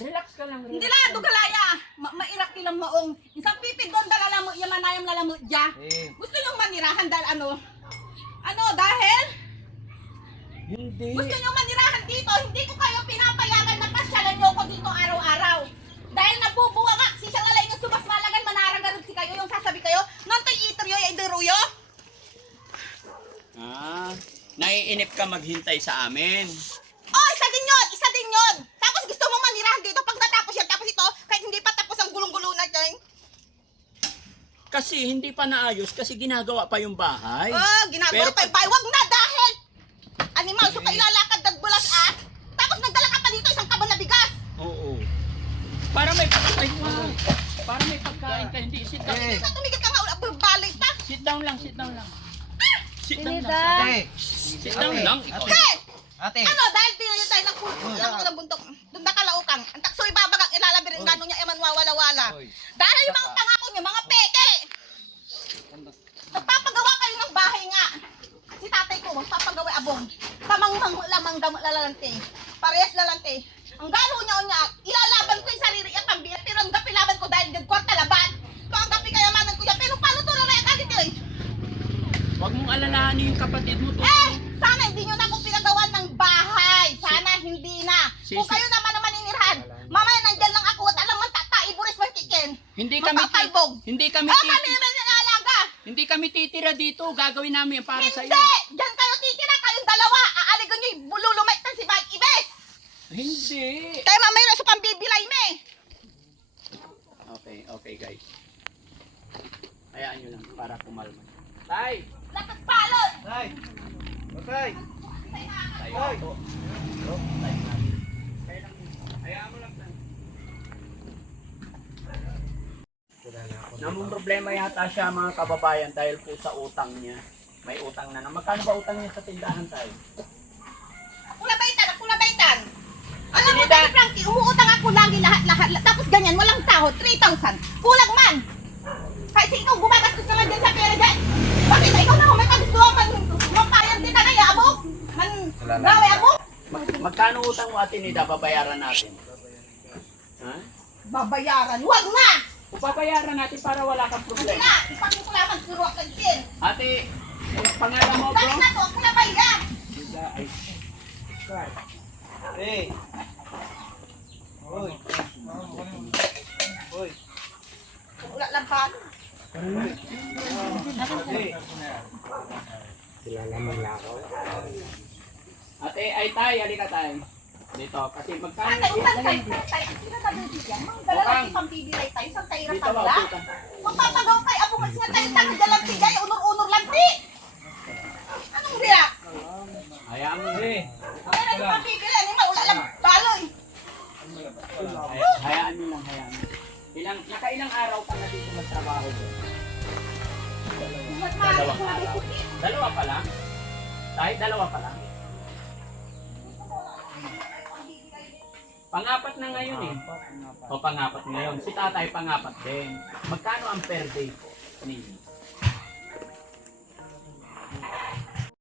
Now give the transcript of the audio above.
Relax ka lang. Hindi lang, dugalaya. Mairak nilang maong. Isang pipid doon, dalala mo, yamanayam lalamot dya. Gusto nyo manirahan dahil ano? Ano, dahil? Hindi. Gusto nyo manirahan dito, hindi ko kayo pinapayagan na pasyalan nyo ko dito araw-araw. Dahil nabubuwa nga, si siyang alay nga sumasmalagan, manaragarod si kayo, yung sasabi kayo, nantoy itoryo, idiruyo. Naiinip ka maghintay sa amin. Oh, isa din yun. Tapos gusto mo manirahan dito, pag natapos yan, tapos ito, kahit hindi pa tapos ang gulong-gulo na dyan. Kasi hindi pa naayos kasi ginagawa pa yung bahay. Oh, ginagawa Pero pa yung bahay. Wag na dahil animal, so kailalakad nagbulas tapos nagdala ka pa dito isang kabon na bigas. Oo. Para may pagkain ka. Para may pagkain ka. Hindi, sit down. Hindi ka tumigil ka nga, wala balik pa. Sit down lang, sit down lang. Sit down Ate. lang. Sit down lang. Ikaw. Hey! Ate. Ano, dahil dinili tayo ng ng buntok, doon na kalaukang. Ang takso ibabagang ilalabirin, gano'n niya eman wawala-wala. Dahil yung mga pangako niyo, mga peke! Nagpapagawa kayo ng bahay nga. Si tatay ko, magpapagawa abong. Tamang lamang lalante. Parehas lalante. Ang galo niya, ilalaban ko yung sarili at pambira. Pero ang gapilaban ko dahil nagkwarta laban. Kung ang gapi kayamanan ko yan, pero paano to lalaya ka dito eh? Huwag mong alalahanin yung kapatid mo. Sana hindi nyo na ako pinagawa ng bahay. Sana hindi na. Kung kayo naman naman inirhan, mamaya nandyan lang ako at alam mo, iburis mo kikin. Hindi kami Magpapalbog. hindi kami Kami naman nangalaga. hindi kami titira dito. Gagawin namin para sa iyo. Hindi! Diyan kayo titira, kayong dalawa. Aaligan nyo yung bululumay tan si Mike Ibes. Hindi. Kaya mamaya sa pambibilay me. Okay guys. Hayaan nyo lang para kumalma. Tay! Nakagpalot. Tay. Okay. Tayo. Tay. Hayaan mo lang tay. Namang problema yata siya mga kababayan dahil po sa utang niya. May utang na. Magkano ba utang niya sa tindahan tayo? Kulabaitan. Alam mo, Daddy Frankie, umuutang ako lagi lahat. Tapos ganyan, walang sahod, 3,000. Kulang man. Kahit ikaw gumagastos naman dyan sa pera dyan. Bakit ikaw na may kagustuhan man mampayan din na kaya abo? Gawe abo? Magkano utang mo Ate Nida babayaran natin? Ha? Babayaran. Huwag na! Babayaran natin para wala kang Hindi problema. na! Ipagin ko lamang siro ka din. Ate, pangalan mo Dali bro? na to, ako na ba yan? Hey. Hoy. Hoy. Wala lang pa. Hey. Ate, ay tay, halika tay. Dito, kasi magkano? Tatay, utang tayo. Tatay, ang pinakabibig yan. Mga dalalang ipambibilay tayo. Isang tayo Dito pa ba, nila. upo ka. Magpapagaw tayo. Abo kasi nga tayo tanong dalang tigay. Unor-unor lang di. Anong relax? Hayaan mo. Kaya na ipambibilay. Ano wala lang baloy. Hayaan mo lang, hayaan mo. Nakailang araw ka na dito magtrabaho bro? Mas maaari ko lang ito. Dalawa pa lang? Tay, dalawa pa lang? Pangapat na ngayon eh. O pangapat ngayon. Si tatay pangapat din. Magkano ang per day po? Ninyo?